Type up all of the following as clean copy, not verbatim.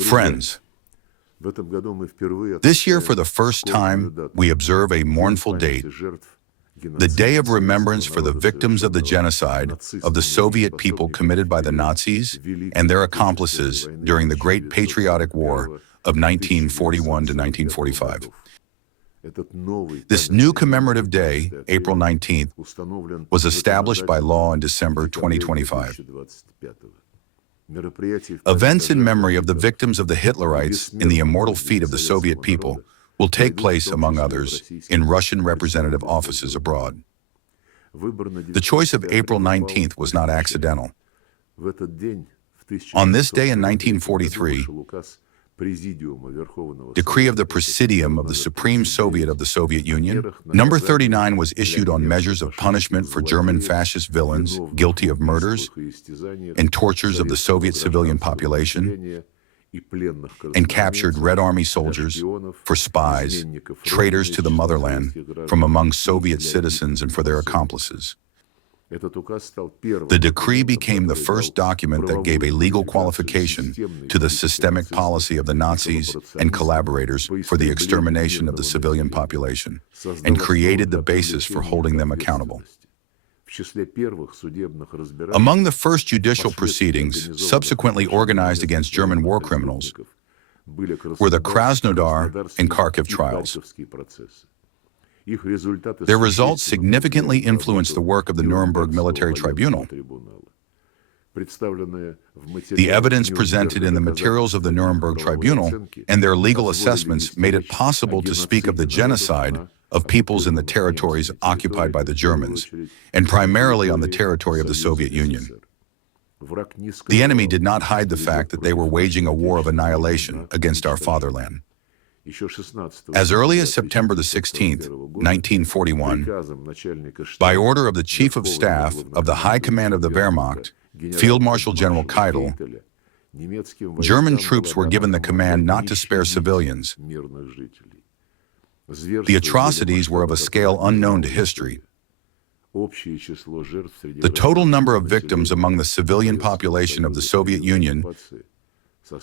Friends, this year for the first time we observe a mournful date, the Day of Remembrance for the victims of the genocide of the Soviet people committed by the Nazis and their accomplices during the Great Patriotic War of 1941 to 1945. This new commemorative day, April 19th, was established by law in December 2025. Events in memory of the victims of the Hitlerites in the immortal feat of the Soviet people will take place, among others, in Russian representative offices abroad. The choice of April 19th was not accidental. On this day in 1943, Decree of the Presidium of the Supreme Soviet of the Soviet Union, number 39, was issued on measures of punishment for German fascist villains guilty of murders and tortures of the Soviet civilian population, and captured Red Army soldiers for spies, traitors to the motherland, from among Soviet citizens and for their accomplices. The decree became the first document that gave a legal qualification to the systemic policy of the Nazis and collaborators for the extermination of the civilian population, and created the basis for holding them accountable. Among the first judicial proceedings subsequently organized against German war criminals were the Krasnodar and Kharkiv trials. Their results significantly influenced the work of the Nuremberg Military Tribunal. The evidence presented in the materials of the Nuremberg Tribunal and their legal assessments made it possible to speak of the genocide of peoples in the territories occupied by the Germans, and primarily on the territory of the Soviet Union. The enemy did not hide the fact that they were waging a war of annihilation against our fatherland. As early as September the 16th, 1941, by order of the Chief of Staff of the High Command of the Wehrmacht, Field Marshal General Keitel, German troops were given the command not to spare civilians. The atrocities were of a scale unknown to history. The total number of victims among the civilian population of the Soviet Union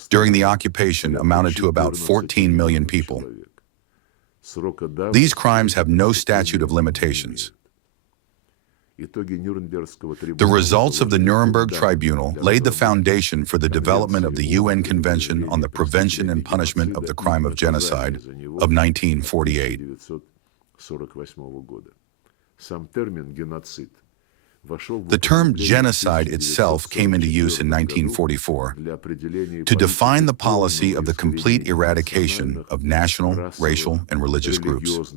during the occupation amounted to about 14 million people. These crimes have no statute of limitations. The results of the Nuremberg Tribunal laid the foundation for the development of the UN Convention on the Prevention and Punishment of the Crime of Genocide of 1948. The term genocide itself came into use in 1944 to define the policy of the complete eradication of national, racial, and religious groups.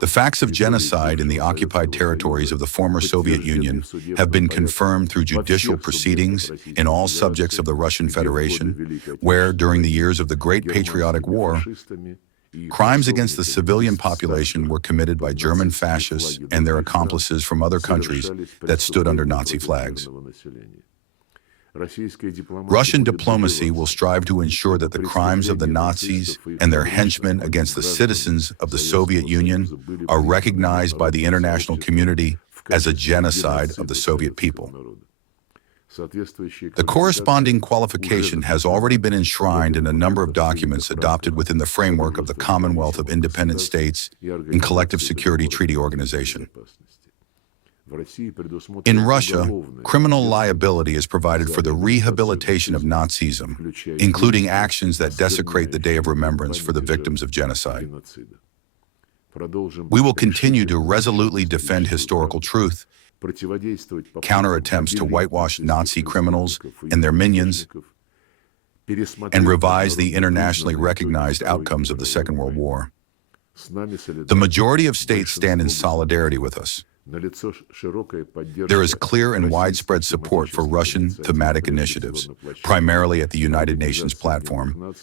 The facts of genocide in the occupied territories of the former Soviet Union have been confirmed through judicial proceedings in all subjects of the Russian Federation, where, during the years of the Great Patriotic War, crimes against the civilian population were committed by German fascists and their accomplices from other countries that stood under Nazi flags. Russian diplomacy will strive to ensure that the crimes of the Nazis and their henchmen against the citizens of the Soviet Union are recognized by the international community as a genocide of the Soviet people. The corresponding qualification has already been enshrined in a number of documents adopted within the framework of the Commonwealth of Independent States and Collective Security Treaty Organization. In Russia, criminal liability is provided for the rehabilitation of Nazism, including actions that desecrate the Day of Remembrance for the victims of genocide. We will continue to resolutely defend historical truth, counter attempts to whitewash Nazi criminals and their minions, and revise the internationally recognized outcomes of the Second World War. The majority of states stand in solidarity with us. There is clear and widespread support for Russian thematic initiatives, primarily at the United Nations platform,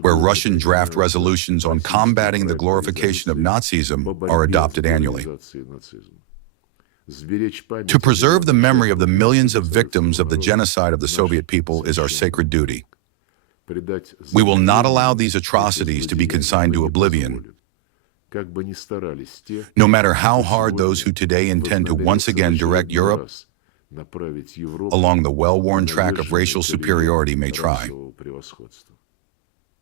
where Russian draft resolutions on combating the glorification of Nazism are adopted annually. To preserve the memory of the millions of victims of the genocide of the Soviet people is our sacred duty. We will not allow these atrocities to be consigned to oblivion, no matter how hard those who today intend to once again direct Europe along the well-worn track of racial superiority may try.